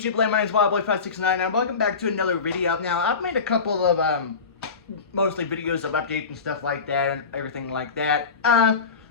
YouTube land? My name is Wildboy569 and welcome back to another video. Now, I've made a couple of, mostly videos of updates and stuff like that and everything like that.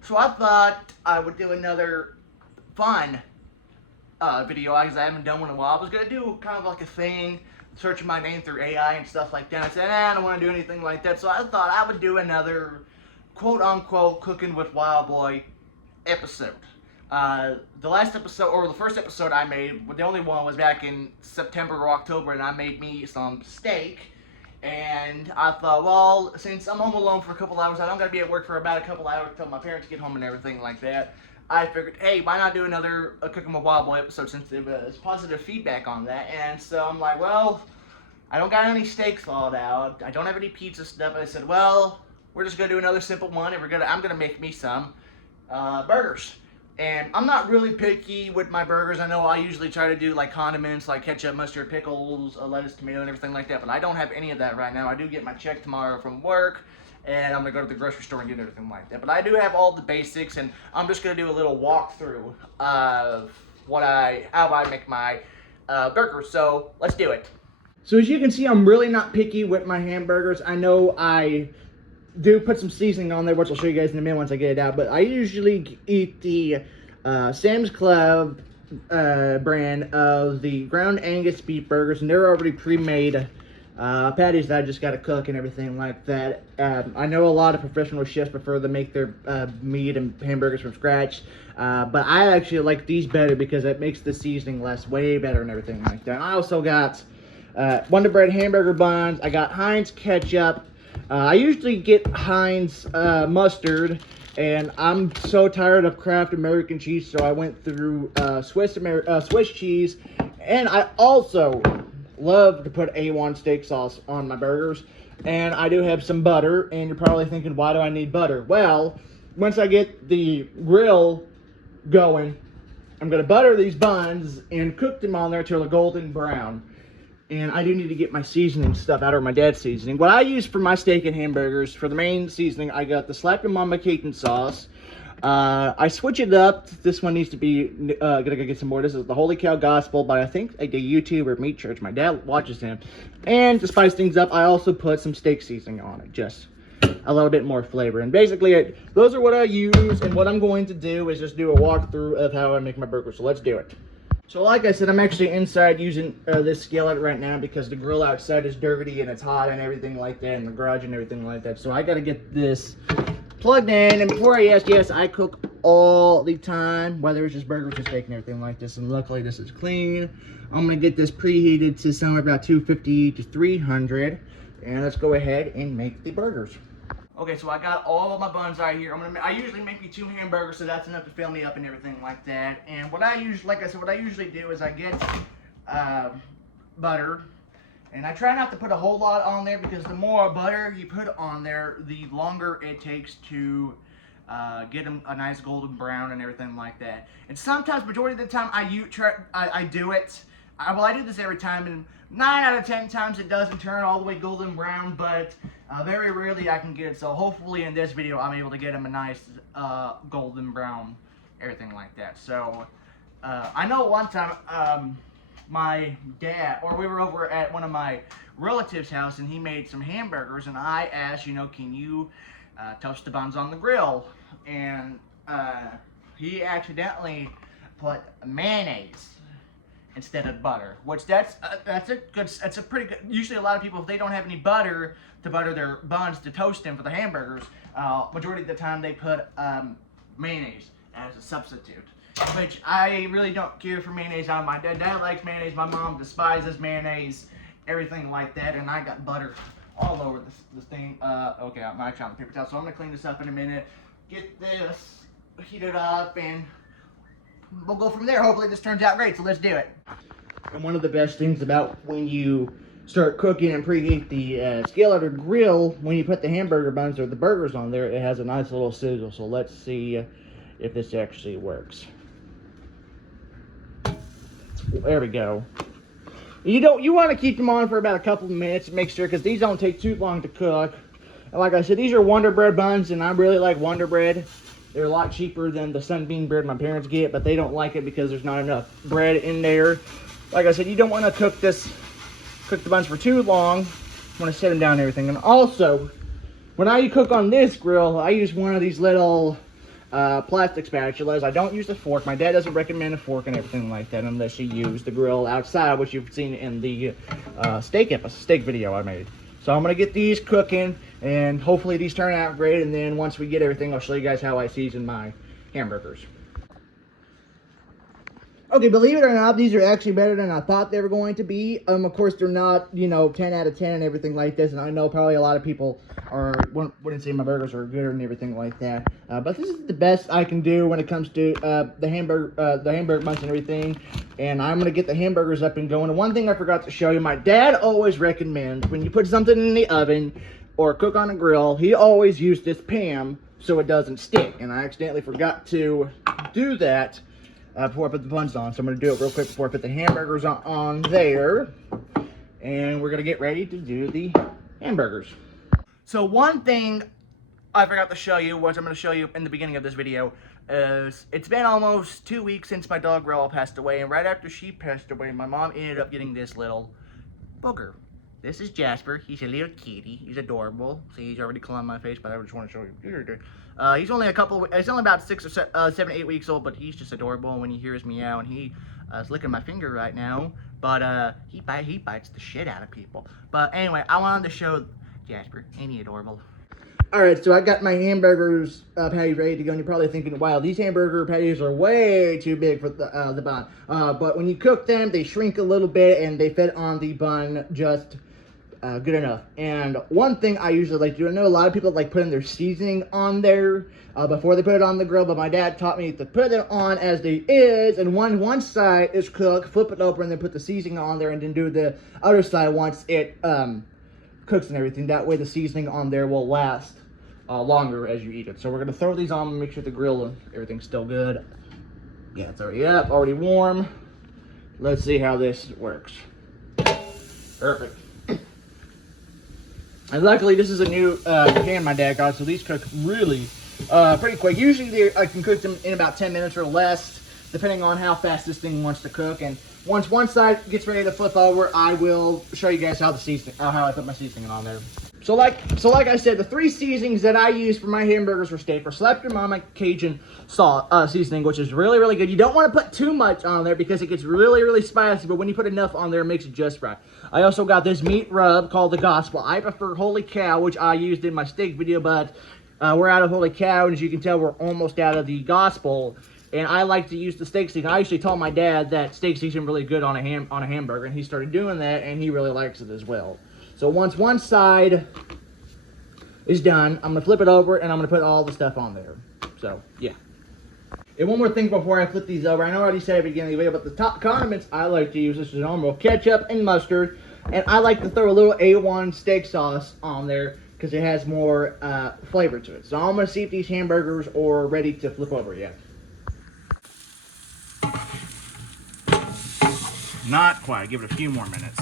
So I thought I would do another fun video because I haven't done one in a while. I was going to do kind of like a thing, searching my name through AI and stuff like that. I said, I don't want to do anything like that. So I thought I would do another quote-unquote Cooking with Wildboy episode. The last episode, or the first episode I made, the only one was back in September or October, and I made me some steak. And I thought, well, since I'm home alone for a couple hours, I don't gotta be at work for about a couple hours until my parents get home and everything like that. I figured, hey, why not do another Cooking with Wildboy episode since there was positive feedback on that. And so I'm like, well, I don't got any steaks thawed out. I don't have any pizza stuff. And I said, well, we're just gonna do another simple one, and I'm gonna make me some burgers. And I'm not really picky with my burgers. I know I usually try to do like condiments like ketchup, mustard, pickles, lettuce, tomato, and everything like that. But I don't have any of that right now. I do get my check tomorrow from work, and I'm going to go to the grocery store and get everything like that. But I do have all the basics, and I'm just going to do a little walkthrough of how I make my burgers. So let's do it. So as you can see, I'm really not picky with my hamburgers. I know I do put some seasoning on there, which I'll show you guys in a minute once I get it out. But I usually eat the Sam's Club brand of the ground Angus beef burgers, and they're already pre-made patties that I just got to cook and everything like that. I know a lot of professional chefs prefer to make their meat and hamburgers from scratch, but I actually like these better because it makes the seasoning last way better and everything like that. And I also got Wonder Bread hamburger buns. I got Heinz ketchup. I usually get Heinz mustard, and I'm so tired of Kraft American cheese, so I went through Swiss cheese, and I also love to put A1 steak sauce on my burgers, and I do have some butter. And you're probably thinking, why do I need butter? Well, once I get the grill going, I'm going to butter these buns and cook them on there till they're golden brown. And I do need to get my seasoning stuff out, or my dad's seasoning. What I use for my steak and hamburgers, for the main seasoning, I got the Slap Your Mama Cajun sauce. I switch it up. This one needs to be, gonna go get some more. This is the Holy Cow Gospel by, I think, a YouTuber, Meat Church. My dad watches him. And to spice things up, I also put some steak seasoning on it, just a little bit more flavor. And basically, those are what I use. And what I'm going to do is just do a walkthrough of how I make my burger. So let's do it. So like I said, I'm actually inside using this skillet right now because the grill outside is dirty and it's hot and everything like that, in the garage and everything like that. So I got to get this plugged in. And before I ask, yes, I cook all the time, whether it's just burgers or steak and everything like this. And luckily this is clean. I'm going to get this preheated to somewhere about 250 to 300. And let's go ahead and make the burgers. Okay, so I got all of my buns right here. I usually make me 2 hamburgers, so that's enough to fill me up and everything like that. And what I usually do is I get butter, and I try not to put a whole lot on there because the more butter you put on there, the longer it takes to get them a nice golden brown and everything like that. And sometimes, majority of the time, I do it. I do this every time, and 9 out of 10 times it doesn't turn all the way golden brown, but very rarely I can get it. So hopefully in this video I'm able to get them a nice golden brown, everything like that. So I know one time my dad, or we were over at one of my relatives' house, and he made some hamburgers, and I asked, can you toast the buns on the grill? And he accidentally put mayonnaise instead of butter, which that's a pretty good. Usually a lot of people, if they don't have any butter to butter their buns to toast them for the hamburgers, majority of the time they put mayonnaise as a substitute, which I really don't care for mayonnaise. My dad likes mayonnaise, my mom despises mayonnaise, everything like that, and I got butter all over this thing. Okay, I'm actually on the paper towel, so I'm gonna clean this up in a minute, get this heated up, and we'll go from there. Hopefully this turns out great, so let's do it. And one of the best things about when you start cooking and preheat the skillet or grill, when you put the hamburger buns or the burgers on there, it has a nice little sizzle. So let's see if this actually works. There we go. You want to keep them on for about a couple of minutes, make sure, because these don't take too long to cook. And like I said, these are Wonder Bread buns, and I really like Wonder Bread. They're a lot cheaper than the Sunbeam bread my parents get, but they don't like it because there's not enough bread in there. like I said, you don't want to cook the buns for too long. You want to set them down and everything. And also, when I cook on this grill, I use one of these little plastic spatulas. I don't use the fork. My dad doesn't recommend a fork and everything like that unless you use the grill outside, which you've seen in the steak video I made. So I'm going to get these cooking, and hopefully these turn out great, and then once we get everything, I'll show you guys how I season my hamburgers. Okay, believe it or not, these are actually better than I thought they were going to be. Of course, they're not, 10 out of 10 and everything like this. And I know probably a lot of people wouldn't say my burgers are good and everything like that. But this is the best I can do when it comes to the hamburger buns and everything. And I'm going to get the hamburgers up and going. And one thing I forgot to show you, my dad always recommends when you put something in the oven or cook on a grill, he always used this pan so it doesn't stick. And I accidentally forgot to do that before I put the buns on. So I'm going to do it real quick before I put the hamburgers on there. And we're going to get ready to do the hamburgers. So one thing I forgot to show you, which I'm going to show you in the beginning of this video, is it's been almost 2 weeks since my dog Rella passed away. And right after she passed away, my mom ended up getting this little booger. This is Jasper. He's a little kitty. He's adorable. See, he's already clawing my face, but I just want to show you. He's only about 6 or 7, 8 weeks old, but he's just adorable. And when he hears meow, and he is licking my finger right now, but he bites the shit out of people. But anyway, I wanted to show Jasper. Ain't he adorable? Alright, so I got my hamburgers patties ready to go, and you're probably thinking, wow, these hamburger patties are way too big for the bun. But when you cook them, they shrink a little bit, and they fit on the bun just good enough. And one thing I usually like to do, I know a lot of people like putting their seasoning on there before they put it on the grill, but my dad taught me to put it on as they is, and one side is cooked, flip it over, and then put the seasoning on there, and then do the other side once it cooks and everything. That way the seasoning on there will last longer as you eat it. So we're going to throw these on and make sure the grill and everything's still good. Yeah, it's already up, already warm. Let's see how this works. Perfect. And luckily, this is a new pan my dad got, so these cook really pretty quick. Usually, I can cook them in about 10 minutes or less, depending on how fast this thing wants to cook. And once one side gets ready to flip over, I will show you guys how I put my seasoning on there. So like I said, the 3 seasonings that I use for my hamburgers for steak are Slap Your Mama Cajun salt seasoning, which is really, really good. You don't want to put too much on there because it gets really, really spicy, but when you put enough on there, it makes it just right. I also got this meat rub called the Gospel. I prefer Holy Cow, which I used in my steak video, but we're out of Holy Cow, and as you can tell, we're almost out of the Gospel. And I like to use the steak seasoning. I actually told my dad that steak seasoning is really good on a hamburger, and he started doing that, and he really likes it as well. So once one side is done, I'm going to flip it over, and I'm going to put all the stuff on there. So, yeah. And one more thing before I flip these over. I know I already said at the beginning of the video, but the top condiments I like to use, this is normal ketchup and mustard. And I like to throw a little A1 steak sauce on there because it has more flavor to it. So I'm going to see if these hamburgers are ready to flip over yet. Not quite. Give it a few more minutes.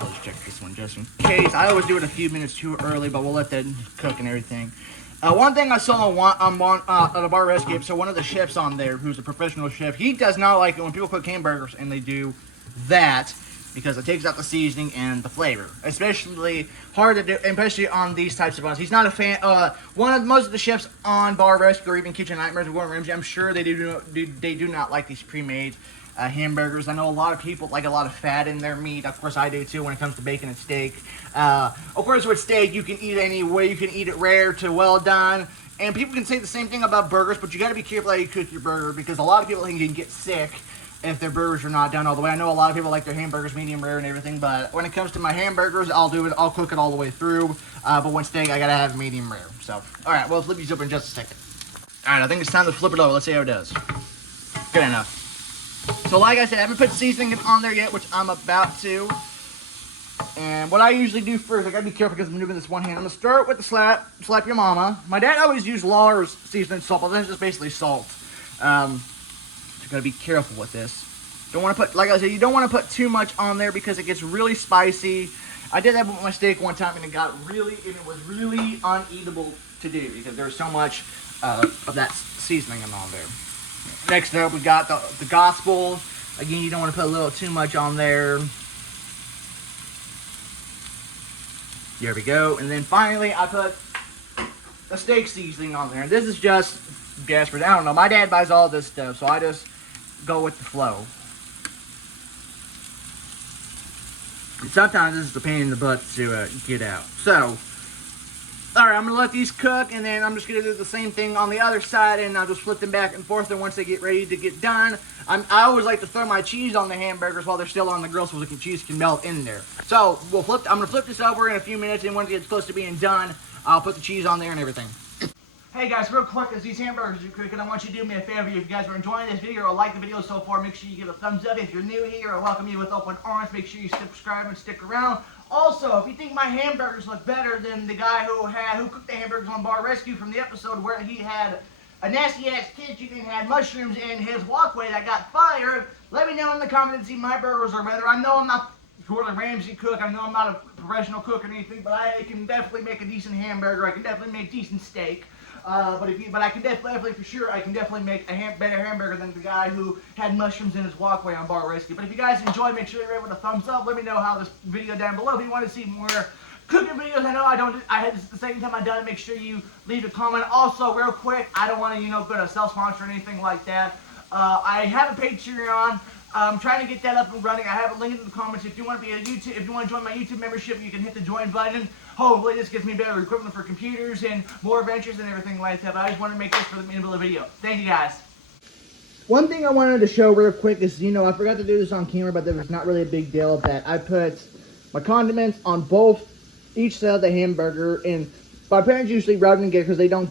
Let's check this one just in case. I always do it a few minutes too early, but we'll let that cook and everything. One thing I saw on the bar recipe, so one of the chefs on there, who's a professional chef, he does not like it when people cook hamburgers and they do that because it takes out the seasoning and the flavor. Especially hard to do, especially on these types of buns. He's not a fan. Most of the chefs on Bar Rescue or even Kitchen Nightmares or Gordon Ramsay, I'm sure they do not like these pre-made hamburgers. I know a lot of people like a lot of fat in their meat. Of course, I do too when it comes to bacon and steak. Of course, with steak, you can eat it any way. You can eat it rare to well done. And people can say the same thing about burgers, but you got to be careful how you cook your burger because a lot of people can get sick if their burgers are not done all the way. I know a lot of people like their hamburgers medium rare and everything, but when it comes to my hamburgers, I'll cook it all the way through. But when steak, I got to have medium rare. So, all right, well, flip these over in just a second. All right, I think it's time to flip it over. Let's see how it does. Good enough. So like I said, I haven't put seasoning on there yet, which I'm about to. And what I usually do first, I gotta be careful because I'm doing this one hand. I'm gonna start with the slap your mama. My dad always used Lawler's seasoning salt, but that's just basically salt. So you gotta be careful with this. Don't want to put, like I said, you don't want to put too much on there because it gets really spicy. I did that with my steak one time, and it was really uneatable to do because there's so much of that seasoning on there. Next up, we got the Gospel. Again, you don't want to put a little too much on there. There we go. And then finally, I put a steak seasoning on there. And this is just desperate. I don't know. My dad buys all this stuff, so I just go with the flow. And sometimes this is a pain in the butt to get out. So, alright, I'm going to let these cook, and then I'm just going to do the same thing on the other side, and I'll just flip them back and forth, and once they get ready to get done, I always like to throw my cheese on the hamburgers while they're still on the grill so the cheese can melt in there. So, I'm going to flip this over in a few minutes, and once it gets close to being done, I'll put the cheese on there and everything. Hey guys, real quick, as these hamburgers are cooking, I want you to do me a favor. If you guys are enjoying this video or like the video so far, make sure you give a thumbs up. If you're new here, I welcome you with open arms. Make sure you subscribe and stick around. Also, if you think my hamburgers look better than the guy who cooked the hamburgers on Bar Rescue from the episode where he had a nasty-ass kitchen and had mushrooms in his walkway that got fired, let me know in the comments if my burgers are better. I know I'm not Gordon Ramsay cook. I know I'm not a professional cook or anything, but I can definitely make a decent hamburger. I can definitely make decent steak. But I can definitely, for sure, I can definitely make a better hamburger than the guy who had mushrooms in his walkway on Bar Rescue. But if you guys enjoyed, make sure you're able to thumbs up. Let me know how this video down below. If you want to see more cooking videos, I know I had this at the same time I done it. Make sure you leave a comment. Also, real quick, I don't want to, go to self-sponsor or anything like that. I have a Patreon. I'm trying to get that up and running. I have a link in the comments. If you want to be if you want to join my YouTube membership, you can hit the join button. Hopefully this gives me better equipment for computers and more adventures and everything like that. But I just want to make this for the middle of the video. Thank you guys. One thing I wanted to show real quick is, I forgot to do this on camera, but there was not really a big deal of that. I put my condiments on each side of the hamburger, and my parents usually rub them together because they don't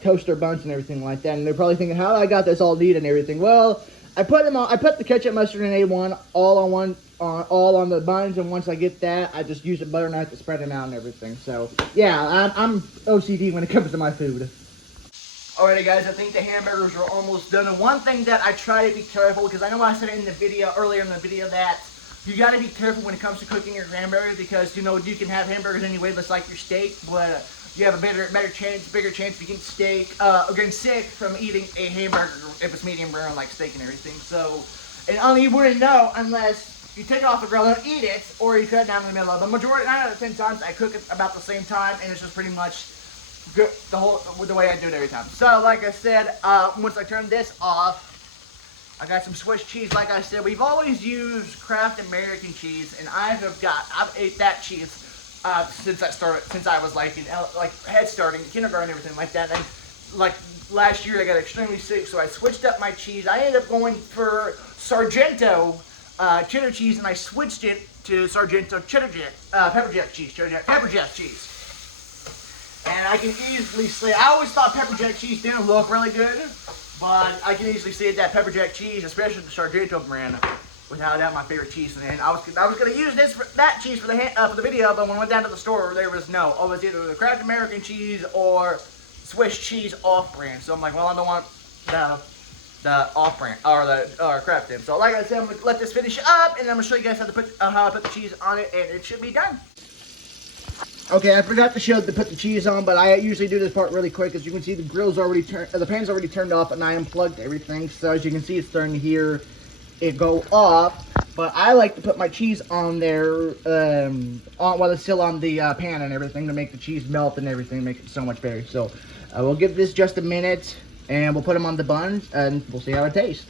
toast their buns and everything like that. And they're probably thinking, how I got this all neat and everything. Well, I put the ketchup, mustard, and A1 all on the buns, and once I get that, I just use a butter knife to spread them out and everything. So, yeah, I'm OCD when it comes to my food. Alrighty, guys, I think the hamburgers are almost done. And one thing that I try to be careful, because I know I said it in the video, earlier in the video, that you got to be careful when it comes to cooking your hamburgers, because, you can have hamburgers anyway, just like your steak, but you have a bigger chance of getting getting sick from eating a hamburger if it's medium rare, like steak and everything. So, and only you wouldn't know unless you take it off the grill and eat it, or you cut it down in the middle of it. The majority, 9 out of 10 times, I cook it about the same time, and it's just pretty much good, the way I do it every time. So, like I said, once I turn this off, I got some Swiss cheese. Like I said, we've always used Kraft American cheese, and I've ate that cheese since I was like head starting, kindergarten, and everything like that. And like last year, I got extremely sick, so I switched up my cheese. I ended up going for Sargento cheddar cheese, and I switched it to Sargento pepper jack cheese. And I can easily say, I always thought pepper jack cheese didn't look really good, but I can easily see that pepper jack cheese, especially the Sargento brand, without doubt my favorite cheese. And I was gonna use that cheese for the video, but when I went down to the store, there was no. It was either the Kraft American cheese or Swiss cheese off-brand. So I'm like, well, I don't want the off-brand or the Kraft then. So like I said, I'm gonna let this finish up, and then I'm gonna show you guys how I put the cheese on it, and it should be done. Okay, I forgot to put the cheese on, but I usually do this part really quick. As you can see, the the pan's already turned off, and I unplugged everything. So as you can see, it's starting to hear it go off. But I like to put my cheese on there while it's still on the pan and everything, to make the cheese melt and everything, make it so much better. So we'll give this just a minute, and we'll put them on the buns, and we'll see how it tastes.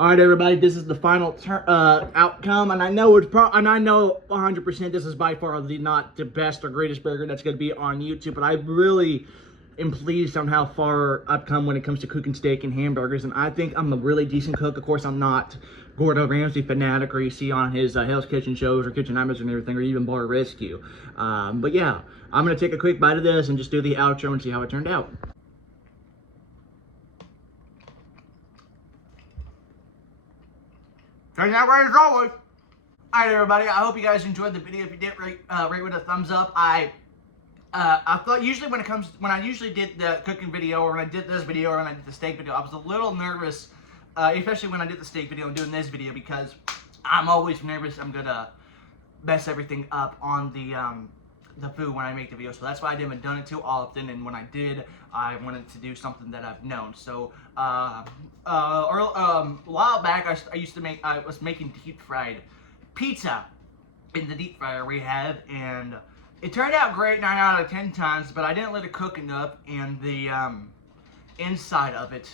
All right, everybody, this is the final outcome, and I know 100% this is by far not the best or greatest burger that's going to be on YouTube, but I really am pleased on how far I've come when it comes to cooking steak and hamburgers, and I think I'm a really decent cook. Of course, I'm not Gordon Ramsay fanatic, or you see on his Hell's Kitchen shows or Kitchen Nightmares and everything, or even Bar Rescue. But yeah, I'm going to take a quick bite of this and just do the outro and see how it turned out. Turns out right as always. Alright, everybody, I hope you guys enjoyed the video. If you did, rate with a thumbs up. I I thought usually when I usually did the cooking video, or when I did this video, or when I did the steak video, I was a little nervous, especially when I did the steak video and doing this video, because I'm always nervous I'm gonna mess everything up on the food when I make the video. So that's why I haven't done it too often, and when I did, I wanted to do something that I've known. So a while back, I was making deep fried pizza in the deep fryer we have, and it turned out great 9 out of 10 times, but I didn't let it cook enough, and the inside of it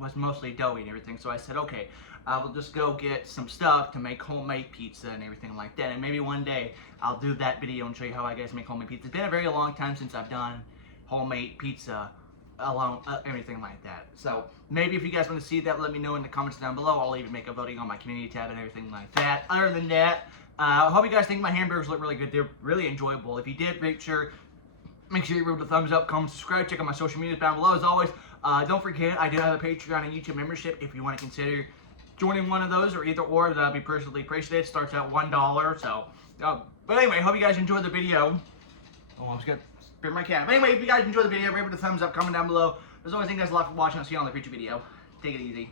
was mostly doughy and everything. So I said, okay, I will just go get some stuff to make homemade pizza and everything like that. And maybe one day I'll do that video and show you how I guys make homemade pizza. It's been a very long time since I've done homemade pizza alone, everything like that. So maybe if you guys want to see that, let me know in the comments down below. I'll even make a voting on my community tab and everything like that. Other than that, I hope you guys think my hamburgers look really good. They're really enjoyable. If you did, make sure you give it a thumbs up, comment, subscribe, check out my social media down below. As always, don't forget, I do have a Patreon and YouTube membership if you want to consider joining one of those, or either or, that'd be personally appreciated. It starts at $1, so. But anyway, hope you guys enjoyed the video. Oh, I'm just gonna spin my can. But anyway, if you guys enjoyed the video, remember to thumbs up, comment down below. As always, thank you guys a lot for watching. I'll see you on the future video. Take it easy.